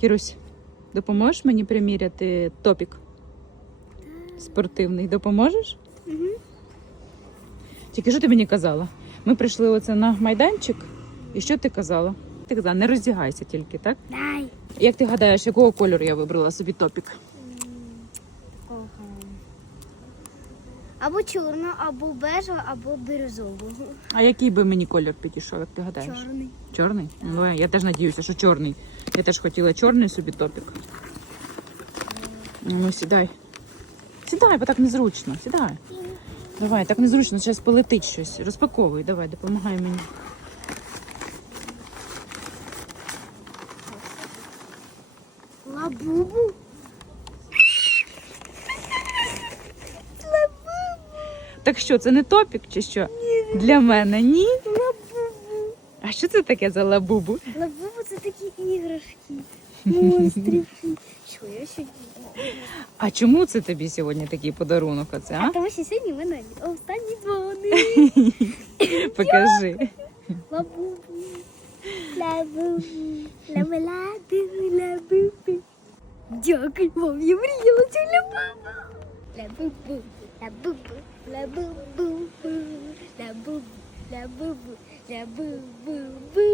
Кірусь, допоможеш мені приміряти топік спортивний? Допоможеш? Угу. Тільки що ти мені казала? Ми прийшли оце на майданчик, і що ти казала? Ти казала, не роздягайся тільки, так? Дай. Як ти гадаєш, якого кольору я вибрала собі топік? Ого. Або чорного, або бежевого, або бірюзового. А який би мені колір підійшов, як ти гадаєш? Чорний. Чорний? Ну, я теж надіюся, що чорний. Я теж хотіла чорний собі топік. Ну, сідай. Сідай, бо так незручно. Сідай. Давай, так незручно, зараз полетить щось. Розпаковуй, давай, допомагай мені. Лабубу. Так що, це не топік чи що? Для мене ні. А що це таке за лабубу? Лабубу це такі іграшки. Монстрики. Що я сьогодні? А чому це тобі сьогодні такий подарунок? Оце, А а? тому що сьогодні в мене останні дзвони. Покажи. Лабубу. Лабубу. Лабаладу, лабубу. Дякую вам, я мріяла цю лабубу. Лабубу. Лабубу. Лабубу. Лабубу. Лабубу. Лабубу. Лабубу.